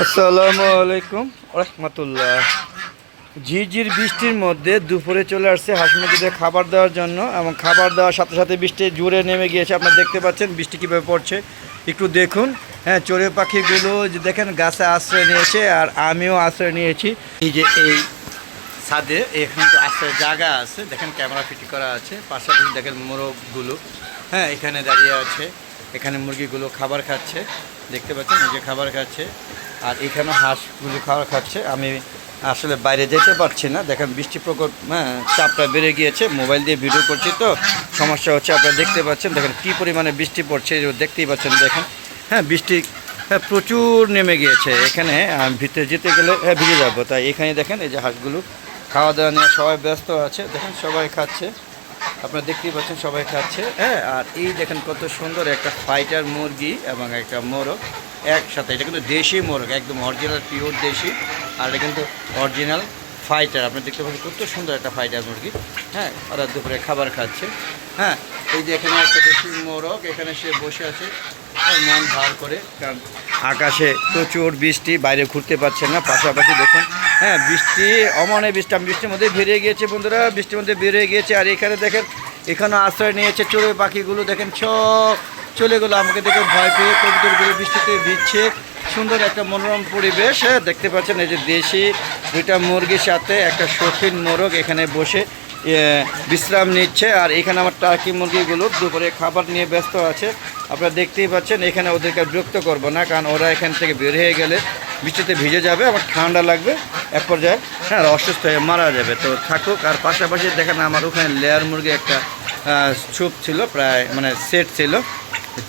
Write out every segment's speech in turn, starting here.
আসসালামু আলাইকুম রহমতুল্লাহ। ঝিরঝির বৃষ্টির মধ্যে দুপুরে চলে আসছে হাঁস মুরগিদের খাবার দেওয়ার জন্য, এবং খাবার দেওয়ার সাথে সাথে বৃষ্টি জোরে নেমে গিয়েছে। আপনারা দেখতে পাচ্ছেন বৃষ্টি কীভাবে পড়ছে, একটু দেখুন। হ্যাঁ, চড়ুই পাখিগুলো যে দেখেন গাছে আশ্রয় নিয়েছে, আর আমিও আশ্রয় নিয়েছি। এই যে এই ছাদে এখানে তো আশ্রয়ের জায়গা আছে, দেখেন ক্যামেরা ফিট করা আছে। পাশাপাশি দেখেন মোরগগুলো হ্যাঁ এখানে দাঁড়িয়ে আছে। এখানে মুরগিগুলো খাবার খাচ্ছে, দেখতে পাচ্ছেন এই যে খাবার খাচ্ছে। আর এখানে হাঁসগুলো খাবার খাচ্ছে। আমি আসলে বাইরে যেতে পারছি না, দেখেন বৃষ্টি প্রকোপ, হ্যাঁ চাপটা বেড়ে গিয়েছে। মোবাইল দিয়ে ভিডিও করছি তো সমস্যা হচ্ছে। আপনারা দেখতে পাচ্ছেন দেখেন কী পরিমাণে বৃষ্টি পড়ছে, দেখতেই পাচ্ছেন দেখেন। হ্যাঁ বৃষ্টি হ্যাঁ প্রচুর নেমে গিয়েছে এখানে। ভিতরে যেতে গেলে হ্যাঁ ভিজে যাবো। তাই এখানে দেখেন এই যে হাঁসগুলো খাওয়া দাওয়া নিয়ে সবাই ব্যস্ত আছে, দেখেন সবাই খাচ্ছে। আপনারা দেখতেই পাচ্ছেন সবাই খাচ্ছে। হ্যাঁ, আর এই দেখেন কত সুন্দর একটা ফাইটার মুরগি এবং একটা মোরগ একসাথে। এটা কিন্তু দেশি মোরগ, একদম অরিজিনাল পিওর দেশি। আর এটা কিন্তু অরিজিনাল ফাইটার। আপনি দেখতে পাচ্ছেন কত সুন্দর একটা ফাইটার মুরগি। হ্যাঁ, ওরা দুপুরে খাবার খাচ্ছে। হ্যাঁ, এই যে এখানে একটা দেশি মোরগ, এখানে সে বসে আছে মন ভার করে, কারণ আকাশে প্রচুর বৃষ্টি, বাইরে ঘুরতে পারছেন না। পাশাপাশি দেখুন হ্যাঁ বৃষ্টি অমনে বৃষ্টি, আমি বৃষ্টির মধ্যে বেরিয়ে গিয়েছে বন্ধুরা, বৃষ্টির মধ্যে বেরিয়ে গিয়েছে। আর এখানে দেখেন এখানেও আশ্রয় নিয়েছে চড়ুই পাখিগুলো, দেখেন সব চলে গেলো আমাকে দেখে ভয় পেয়ে। কবুতরগুলো বৃষ্টিতে ভিজছে, সুন্দর একটা মনোরম পরিবেশ। হ্যাঁ, দেখতে পাচ্ছেন এই যে দেশি দুইটা মুরগির সাথে একটা শৌখিন মোরগ এখানে বসে বিশ্রাম নিচ্ছে। আর এখানে আমার টার্কি মুরগিগুলো দুপুরে খাবার নিয়ে ব্যস্ত আছে। আপনারা দেখতেই পাচ্ছেন। এখানে ওদেরকে বিরক্ত করবো না, কারণ ওরা এখান থেকে বের হয়ে গেলে বৃষ্টিতে ভিজে যাবে, আবার ঠান্ডা লাগবে, এক পর্যায়ে হ্যাঁ অসুস্থ হয়ে মারা যাবে। তো থাকুক। আর পাশাপাশি দেখেন আমার ওখানে লেয়ার মুরগি একটা স্যুপ ছিল, প্রায় মানে সেট ছিল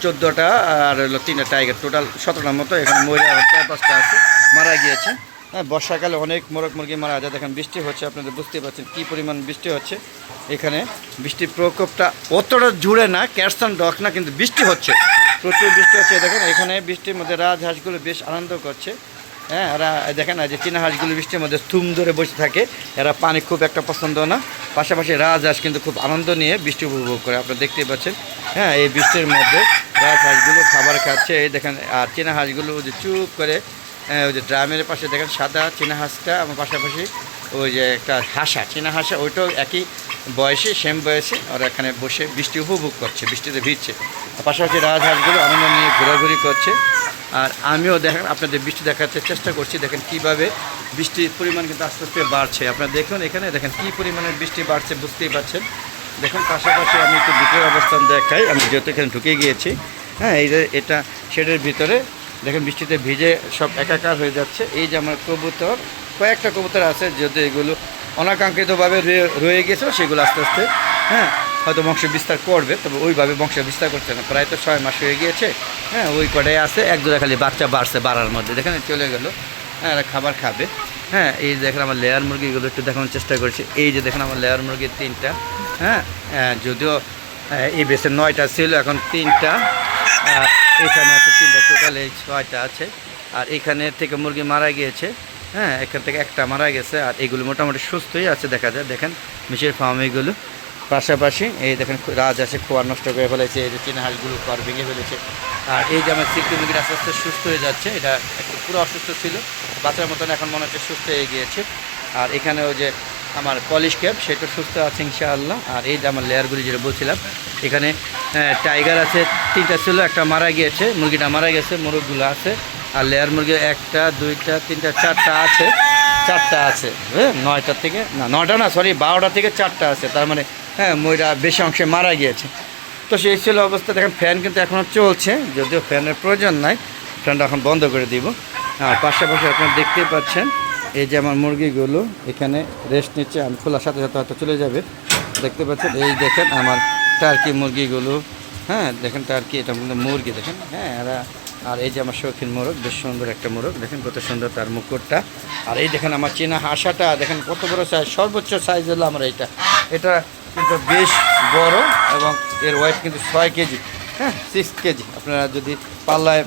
14টা, আর হলো 3টা টাইগার, টোটাল 17টার মতো। এখানে মহিলা 4-5টা আছে, মারা গিয়েছে। হ্যাঁ, বর্ষাকালে অনেক মোরগ মুরগি মারা যায়। দেখেন বৃষ্টি হচ্ছে, আপনাদের বুঝতেই পারছেন কী পরিমাণ বৃষ্টি হচ্ছে এখানে। বৃষ্টির প্রকোপটা অতটা জুড়ে না, ক্যাটস অ্যান্ড ডগ না, কিন্তু বৃষ্টি হচ্ছে, প্রচুর বৃষ্টি হচ্ছে। দেখেন এখানে বৃষ্টির মধ্যে রাজহাঁসগুলো বেশ আনন্দ করছে। হ্যাঁ, এরা দেখেন যে চীনা হাঁসগুলো বৃষ্টির মধ্যে থুম ধরে বসে থাকে, এরা পানি খুব একটা পছন্দ না। পাশাপাশি রাজহাঁস কিন্তু খুব আনন্দ নিয়ে বৃষ্টি উপভোগ করে, আপনারা দেখতেই পাচ্ছেন। হ্যাঁ, এই বৃষ্টির মধ্যে রাজহাঁসগুলো খাবার খাচ্ছে, এই দেখেন। আর চীনা হাঁসগুলো যে চুপ করে ওই যে ড্রামের পাশে দেখেন সাদা চীনা হাঁসটা, আমার পাশাপাশি ওই যে একটা হাঁসা চীনা হাঁসা, ওইটাও একই বয়সে, সেম বয়সে ওরা এখানে বসে বৃষ্টি উপভোগ করছে, বৃষ্টিতে ভিজছে। পাশাপাশি রাজহাঁসগুলো আনন্দ নিয়ে ঘোরাঘুরি করছে। আর আমিও দেখেন আপনাদের বৃষ্টি দেখাতে চেষ্টা করছি। দেখেন কিভাবে বৃষ্টির পরিমাণ কিন্তু আস্তে আস্তে বাড়ছে। আপনারা দেখুন এখানে দেখেন কী পরিমাণে বৃষ্টি বাড়ছে, বুঝতেই পারছেন। দেখুন পাশাপাশি আমি একটু ভিতরের অবস্থান দেখাই, আমি যেহেতু এখানে ঢুকে গিয়েছি। হ্যাঁ, এই যে এটা শেডের ভিতরে দেখেন বৃষ্টিতে ভিজে সব একাকার হয়ে যাচ্ছে। এই যে আমার কবুতর, কয়েকটা কবুতর আছে, যদি এগুলো অনাকাঙ্ক্ষিতভাবে রয়ে গেছে, সেগুলো আস্তে আস্তে হ্যাঁ হয়তো বংশ বিস্তার করবে, তবে ওইভাবে বংশ বিস্তার করছে না। প্রায় তো 6 মাস হয়ে গিয়েছে। হ্যাঁ, ওই কটাই আছে, এক দুটা খালি বাচ্চা বাড়ছে, বাড়ার মধ্যে দেখেন চলে গেলো। হ্যাঁ, এরা খাবার খাবে। হ্যাঁ, এই দেখেন আমার লেয়ার মুরগিগুলো একটু দেখানোর চেষ্টা করছি। এই যে দেখেন আমার লেয়ার মুরগির 3টা। হ্যাঁ, যদিও এই বেসে 9টা ছিল, এখন 3টা। আর এখানে আছে 3টা, টোটাল এই 6টা আছে। আর এখানে থেকে মুরগি মারা গিয়েছে। হ্যাঁ, এখান থেকে একটা মারা গেছে। আর এগুলো মোটামুটি সুস্থই আছে দেখা যায়, দেখেন মিশের ফার্ম এগুলো। পাশাপাশি এই দেখেন রাজহাঁসে খোয়া নষ্ট করে ফেলেছে, এই যে চীনা হাঁসগুলো খোয়ার ভেঙে ফেলেছে। আর এই যে আমার সিল্কি মুরগিটা আস্তে আস্তে সুস্থ হয়ে যাচ্ছে। এটা একটু পুরো অসুস্থ ছিল, বাচ্চার মতন, এখন মনে হচ্ছে সুস্থ হয়ে গিয়েছে। আর এখানে ওই যে আমার পলিশ ক্যাপ, সেটা সুস্থ আছে ইনশাআল্লাহ। আর এই যে আমার লেয়ারগুলি যেটা বলছিলাম, এখানে টাইগার আছে 3টা ছিল, একটা মারা গিয়েছে, মুরগিটা মারা গেছে, মোরগগুলো আছে। আর লেয়ার মুরগি 1টা 2টা 3টা 4টা আছে, 4টা আছে। হ্যাঁ, 9টা থেকে না, 9টা না, সরি 12টা থেকে 4টা আছে। তার মানে হ্যাঁ ময়রা বেশি অংশে মারা গিয়েছে। তো সেই ছিল অবস্থা। দেখেন ফ্যান কিন্তু এখনও চলছে, যদিও ফ্যানের প্রয়োজন নাই, ফ্যানটা এখন বন্ধ করে দিব। আর পাশাপাশি আপনারা দেখতেই পাচ্ছেন এই যে আমার মুরগিগুলো এখানে রেস্ট নিচ্ছে। আমি খোলার সাথে সাথে হয়তো চলে যাবে, দেখতে পাচ্ছেন। এই দেখেন আমার টার্কি মুরগিগুলো। হ্যাঁ, দেখেন টার্কি, এটা মুরগি দেখেন। হ্যাঁ, এরা। আর এই যে আমার শৌখিন মোরগ, বেশ সুন্দর একটা মোরগ, দেখেন কত সুন্দর তার মুকুটটা। আর এই দেখেন আমার চীনা হাঁসাটা, দেখেন কত বড় সাইজ, সর্বোচ্চ সাইজ হলো আমার এইটা। এটা কিন্তু বেশ বড়, এবং এর ওয়েট কিন্তু 6 কেজি। হ্যাঁ, 6 কেজি। আপনারা যদি পাল্লায়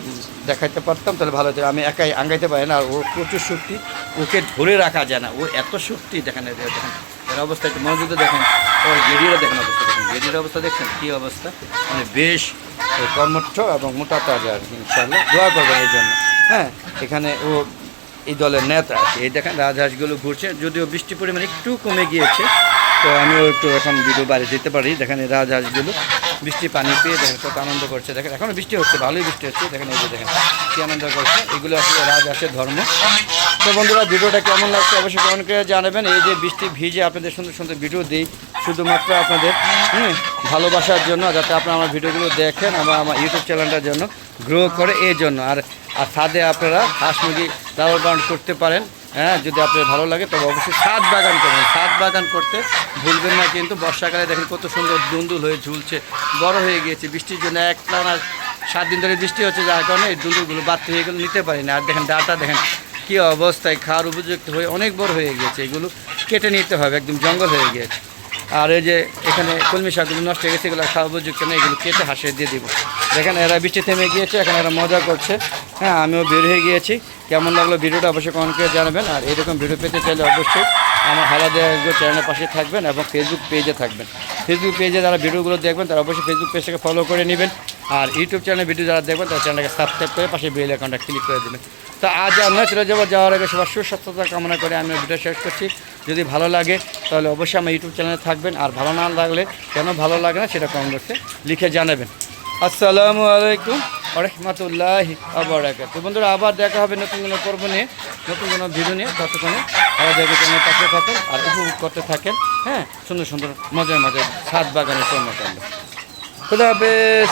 দেখাইতে পারতাম তাহলে ভালো হতো। আমি একাই আঙ্গাইতে পারি না, আর ওর প্রচুর শক্তি, ওকে ধরে রাখা যায় না, ও এত শক্তি। দেখেন দেখেন এর অবস্থা, একটু মনোযোগ দেখেন। ও গেরিরা দেখেন অবস্থা, দেখেন গেরির অবস্থা দেখছেন কী অবস্থা, মানে বেশ কর্মঠ এবং মোটা তাজা আর কি। ইনশাআল্লাহ দোয়া করবেন এই জন্য। হ্যাঁ, এখানে ও এই দলের নেতা আর কি। এই দেখেন রাজহাঁসগুলো ঘুরছে, যদিও বৃষ্টির পরিমাণ একটু কমে গিয়েছে, তো আমিও একটু এখন ভিডিও বাইরে যেতে পারি। দেখেন এই রাজহাঁসগুলো বৃষ্টি পানি পেয়ে দেখেন কত আনন্দ করছে। দেখেন এখনও বৃষ্টি হচ্ছে, ভালোই বৃষ্টি হচ্ছে। দেখেন এই যে দেখেন কী আনন্দ করছে, এগুলো আসলে রাজহাঁসের ধর্ম। তো বন্ধুরা ভিডিওটা কেমন লাগছে অবশ্যই কমেন্ট করে জানাবেন। এই যে বৃষ্টি ভিজে আপনাদের সুন্দর সুন্দর ভিডিও দিই শুধুমাত্র আপনাদের ভালোবাসার জন্য, যাতে আপনারা আমার ভিডিওগুলো দেখেন, আমার ইউটিউব চ্যানেলটার জন্য গ্রো করে এই জন্য। আর ছাদে আপনারা হাঁস মুরগি লালন পালন করতে পারেন। হ্যাঁ, যদি আপনার ভালো লাগে তবে অবশ্যই ছাদ বাগান করবেন। ছাদ বাগান করতে ভুলবেন না কিন্তু। বর্ষাকালে দেখেন কত সুন্দর দুন্দুল হয়ে ঝুলছে, বড় হয়ে গিয়েছে বৃষ্টির জন্য। এক টানা 7 দিন ধরে বৃষ্টি হচ্ছে, যার কারণে এই দুন্দুলগুলো বাড়তে হয়ে গেলে নিতে পারি না। আর দেখেন ডাটা দেখেন কী অবস্থায়, খাওয়ার উপযুক্ত হয়ে অনেক বড় হয়ে গিয়েছে, এগুলো কেটে নিতে হবে, একদম জঙ্গল হয়ে গিয়েছে। আর এই যে এখানে কলমি শাকগুলো নষ্ট হয়ে গেছে, এগুলো খাওয়া উপযুক্ত না, এগুলো কেটে হাঁসে দিয়ে দিব। দেখেন এরা বৃষ্টি থেমে গিয়েছে, এখন এরা মজা করছে। হ্যাঁ, আমিও বের হয়ে গিয়েছি। কেমন লাগলো ভিডিওটা অবশ্যই কমেন্ট করে জানাবেন। আর এরকম ভিডিও পেতে চাইলে অবশ্যই আমার হালাদা চ্যানেলের পাশে থাকবেন এবং ফেসবুক পেজে থাকবেন। ফেসবুক পেজে যারা ভিডিওগুলো দেখবেন তারা অবশ্যই ফেসবুক পেজটাকে ফলো করে নেবেন। আর ইউটিউব চ্যানেলে ভিডিও যারা দেখবেন তারা চ্যানেলটাকে সাবস্ক্রাইব করে পাশে বেল আইকনটা ক্লিক করে দেবেন। তো আজ আমরা চলে যাওয়ার আগে সবার সুস্বাস্থ্যতা কামনা করে আমি ভিডিও শেষ করছি। যদি ভালো লাগে তাহলে অবশ্যই আমার ইউটিউব চ্যানেলে থাকবেন। আর ভালো না লাগলে কেন ভালো লাগে না সেটা কমেন্ট বক্সে লিখে জানাবেন। আসসালামু আলাইকুম ওয়া রাহমাতুল্লাহি ওয়া বারাকাতুহু। বন্ধুরা আবার দেখা হবে নতুন কোনো পর্ব নিয়ে, নতুন কোনো ভিডিও নিয়ে। ততক্ষণে আমাদের চ্যানেলের পাশে থাকেন আর উপভোগ করতে থাকেন। হ্যাঁ, সুন্দর সুন্দর মজার মজার ছাদ বাগানের কর্মকাণ্ড। খুদা হাফেজ।